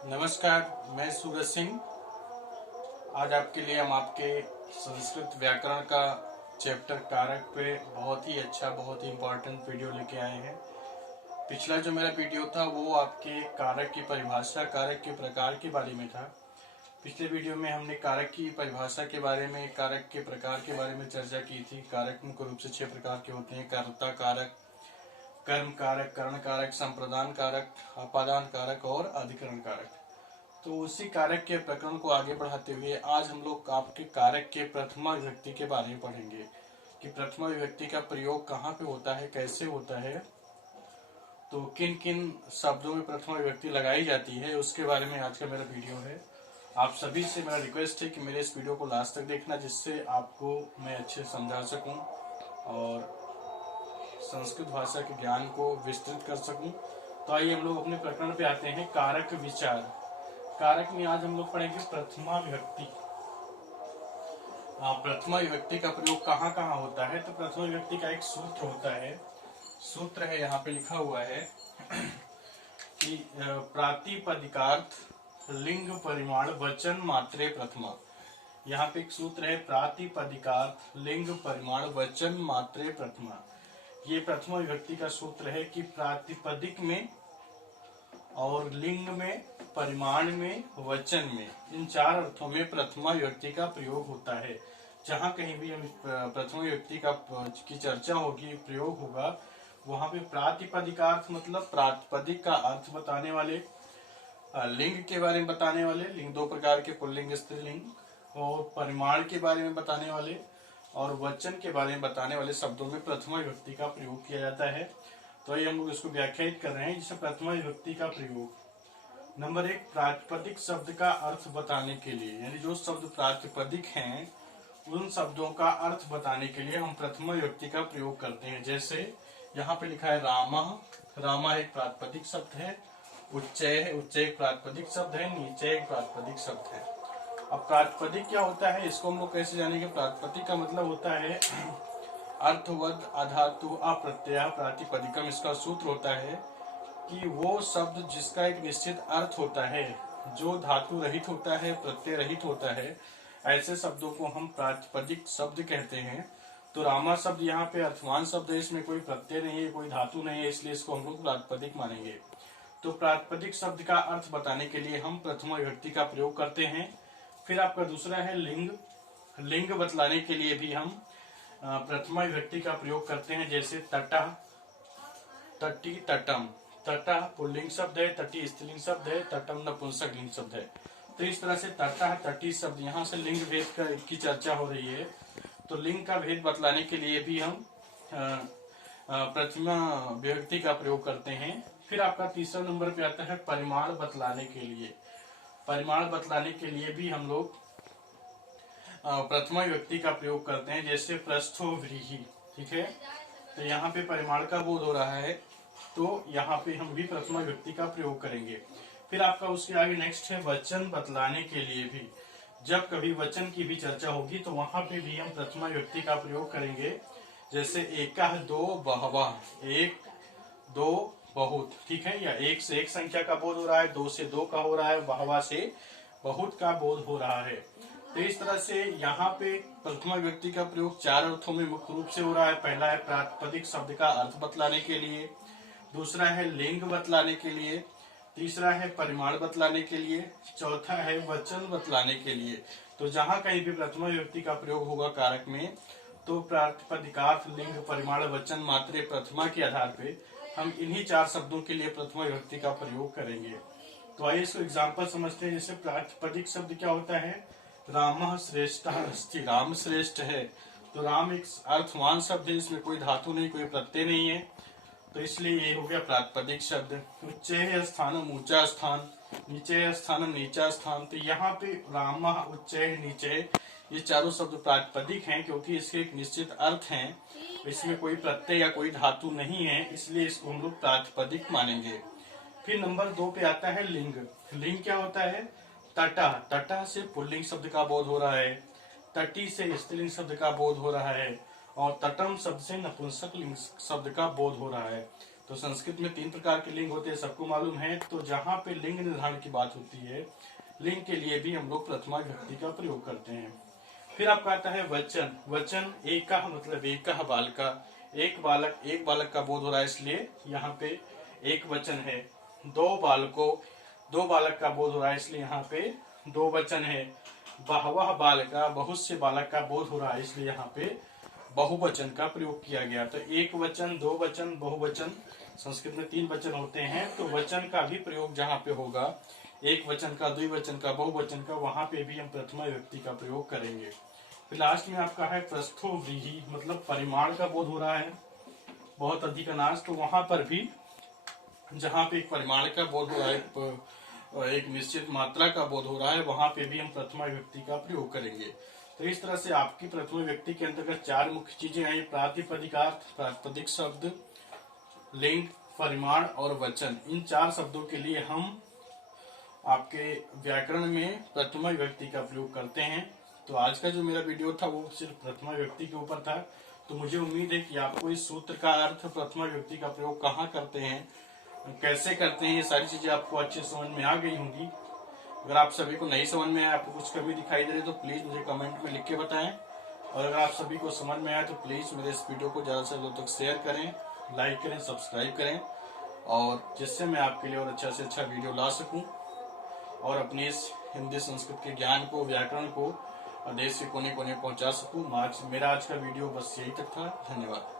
नमस्कार, मैं सूरज सिंह। आज आपके लिए हम आपके संस्कृत व्याकरण का चैप्टर कारक पे बहुत ही अच्छा, बहुत ही इम्पोर्टेंट वीडियो लेके आए हैं। पिछला जो मेरा वीडियो था वो आपके कारक की परिभाषा, कारक के प्रकार के बारे में था। पिछले वीडियो में हमने कारक की परिभाषा के बारे में, कारक के प्रकार के बारे में चर्चा की थी। कारक मुख्य रूप से 6 प्रकार के होते हैं: कर्ता कारक, कर्म कारक, कर्ण कारक, संप्रदान कारक, अपादान कारक और अधिकरण कारक। तो उसी कारक के प्रकरण को आगे बढ़ाते हुए आज हम लोग आपके कारक के प्रथमा विभक्ति के बारे में पढ़ेंगे कि प्रथमा विभक्ति का प्रयोग कहाँ पे होता है, कैसे होता है, तो किन किन शब्दों में प्रथमा विभक्ति लगाई जाती है, उसके बारे में आज का मेरा वीडियो है। आप सभी से मेरा रिक्वेस्ट है कि मेरे इस वीडियो को लास्ट तक देखना, जिससे आपको मैं अच्छे से समझा सकूं और संस्कृत भाषा के ज्ञान को विस्तृत कर सकूं। तो आइए हम लोग अपने प्रकरण पे आते हैं, कारक विचार। कारक में आज हम लोग पढ़ेंगे प्रथमा विभक्ति। प्रथमा विभक्ति का प्रयोग कहाँ कहाँ होता है, तो प्रथमा विभक्ति का एक सूत्र होता है। सूत्र है, यहाँ पे लिखा हुआ है कि प्रातिपदिकार्थ लिंग परिमाण वचन मात्रे प्रथमा। यहाँ पे एक सूत्र है, प्रातिपदिकार्थ लिंग परिमाण वचन मात्रे प्रथमा। ये प्रथमा विभक्ति का सूत्र है कि प्रातिपदिक में और लिंग में, परिमाण में, वचन में, इन 4 अर्थों में प्रथमा विभक्ति का प्रयोग होता है। जहां कहीं भी हम प्रथमा विभक्ति की चर्चा होगी, प्रयोग होगा, वहां पे प्रातिपदिकार्थ मतलब प्रातिपदिक का अर्थ बताने वाले, लिंग के बारे में बताने वाले, लिंग 2 प्रकार के, पुल्लिंग स्त्रीलिंग, और परिमाण के बारे में बताने वाले और वचन के बारे में बताने वाले शब्दों में प्रथमा विभक्ति का प्रयोग किया जाता है। तो ये हम लोग इसको व्याख्यायित कर रहे हैं, जिसे प्रथमा विभक्ति का प्रयोग। नंबर 1, प्रातिपदिक शब्द का अर्थ बताने के लिए, यानी जो शब्द प्रातिपदिक हैं उन शब्दों का अर्थ बताने के लिए हम प्रथमा विभक्ति का प्रयोग करते हैं। जैसे यहाँ पे लिखा है रामा। रामा एक प्रातिपदिक शब्द है। उच्चय है, उच्चय एक प्रातिपदिक शब्द है। नीचे एक प्रातिपदिक शब्द है। अब प्रातिपदिक क्या होता है, इसको हम लोग कैसे जानेंगे। प्रातिपदिक का मतलब होता है अर्थवद अधातु अप्रत्यय प्रातिपदिकम। इसका सूत्र होता है कि वो शब्द जिसका एक निश्चित अर्थ होता है, जो धातु रहित होता है, प्रत्यय रहित होता है, ऐसे शब्दों को हम प्रातिपदिक शब्द कहते हैं। तो रामा शब्द यहाँ पे अर्थवान शब्द है, इसमें कोई प्रत्यय नहीं है, कोई धातु नहीं है, इसलिए इसको हम लोग प्रातिपदिक मानेंगे। तो प्रातिपदिक शब्द का अर्थ बताने के लिए हम प्रथमा विभक्ति का प्रयोग करते हैं। फिर आपका दूसरा है लिंग। लिंग बतलाने के लिए भी हम प्रथमा विभक्ति का प्रयोग करते हैं। जैसे तटा, तटी, तटम। तटा पुल्लिंग शब्द है, तटी स्त्रीलिंग शब्द है, तटम नपुंसक लिंग शब्द है। तो इस तरह से तटा, तटी शब्द, यहाँ से लिंग भेद की चर्चा हो रही है। तो लिंग का भेद बतलाने के लिए भी हम प्रथमा विभक्ति का प्रयोग करते हैं। फिर आपका तीसरा नंबर पे आता है परिमाण बतलाने के लिए। परिमाण बतलाने के लिए भी हम लोग प्रथमा विभक्ति का प्रयोग करते हैं। जैसे प्रस्थो व्रीहि, ठीक है, तो यहाँ पे परिमाण का बोध हो रहा है, तो यहाँ पे हम भी प्रथमा विभक्ति का प्रयोग करेंगे। फिर आपका उसके आगे नेक्स्ट है वचन बतलाने के लिए भी। जब कभी वचन की भी चर्चा होगी तो वहां पे भी हम प्रथमा विभक्ति का प्रयोग करेंगे। जैसे एकः दो बहवः, एक दो बहुत, ठीक है, या एक से एक संख्या का बोध हो रहा है, 2 से 2 का हो रहा है, बहवा से बहुत का बोध हो रहा है। तो इस तरह से यहाँ पे प्रथमा विभक्ति का प्रयोग 4 अर्थों में मुख्य रूप से हो रहा है। पहला है प्रातिपदिक शब्द का अर्थ बतलाने के लिए, दूसरा है लिंग बतलाने के लिए, तीसरा है परिमाण बतलाने के लिए, चौथा है वचन बतलाने के लिए। तो जहां कहीं भी प्रथमा विभक्ति का प्रयोग होगा कारक में, तो प्रातिपदिकार्थ लिंग परिमाण वचन मात्रे प्रथमा के आधार पे हम इन्हीं 4 शब्दों के लिए प्रथमा विभक्ति का प्रयोग करेंगे। तो आइए इसको एग्जाम्पल समझते हैं। जैसे प्रातिपदिक शब्द क्या होता है, राम श्रेष्ठ अस्ति, राम श्रेष्ठ है। तो राम एक अर्थवान शब्द है, इसमें कोई धातु नहीं, कोई प्रत्यय नहीं है, तो इसलिए ये हो गया प्रातिपदिक शब्द। उच्चय स्थानम, ऊंचा स्थान, नीचे स्थानम, नीचा स्थान। तो यहाँ पे राम, उच्चय, नीचे, ये चारों शब्द प्रातिपदिक हैं क्योंकि इसके एक निश्चित अर्थ हैं, इसमें कोई प्रत्यय या कोई धातु नहीं है, इसलिए इसको हम लोग प्रातिपदिक मानेंगे। फिर नंबर 2 पे आता है लिंग। लिंग क्या होता है, तटा। तटा से पुल्लिंग शब्द का बोध हो रहा है, तटी से स्त्रीलिंग शब्द का बोध हो रहा है, और तटम शब्द से नपुंसक लिंग शब्द का बोध हो रहा है। तो संस्कृत में 3 प्रकार के लिंग होते हैं, सबको मालूम है। तो जहाँ पे लिंग निर्धारण की बात होती है, लिंग के लिए भी हम लोग प्रथमा विभक्ति का प्रयोग करते हैं। फिर आपका आता है वचन। वचन एक का मतलब एक का बालका, एक बालक का बोध हो रहा है, इसलिए यहाँ पे एक वचन है। दो बालक का बोध हो रहा है, इसलिए यहाँ पे दो वचन है। बहवह बालका, बहुत से बालक का बोध हो रहा है, इसलिए यहाँ पे बहुवचन का प्रयोग किया गया। तो एक वचन, दो वचन, बहुवचन, संस्कृत में 3 वचन होते हैं। तो वचन का भी प्रयोग जहाँ पे होगा, एक वचन का, द्विवचन का, बहुवचन का, वहां पे भी हम प्रथमा विभक्ति का प्रयोग करेंगे। फिर लास्ट में आपका है प्रस्थो व्रीहि, मतलब परिमाण का बोध हो रहा है, बहुत अधिक अनाज। तो वहां पर भी जहाँ पे एक परिमाण का बोध हो रहा है, एक निश्चित मात्रा का बोध हो रहा है, वहां पे भी हम प्रथमा विभक्ति का प्रयोग करेंगे। तो इस तरह से आपकी प्रथमा विभक्ति के अंतर्गत 4 मुख्य चीजें आई, प्रातिपदिकार्थ, प्रातिपदिक शब्द, लिंग, परिमाण और वचन। इन 4 शब्दों के लिए हम आपके व्याकरण में प्रथमा विभक्ति का प्रयोग करते हैं। तो आज का जो मेरा वीडियो था वो सिर्फ प्रथमा विभक्ति के ऊपर था। तो मुझे उम्मीद है कि आपको इस सूत्र का अर्थ, प्रथमा विभक्ति का प्रयोग कहाँ करते हैं, कैसे करते हैं, ये सारी चीजें आपको अच्छे समझ में आ गई होंगी। अगर आप सभी को नहीं समझ में आया, आपको कुछ कमी दिखाई दे रही तो प्लीज मुझे कमेंट में लिख के बताएं। और अगर आप सभी को समझ में आया तो प्लीज मेरे इस वीडियो को ज्यादा से ज्यादा तक शेयर करें, लाइक करें, सब्सक्राइब करें, और जिससे मैं आपके लिए और अच्छा से अच्छा वीडियो ला सकूं और अपनी इस हिंदी संस्कृत के ज्ञान को, व्याकरण को देश के कोने कोने पहुंचा सकूं। मेरा आज का वीडियो बस यही तक था। धन्यवाद।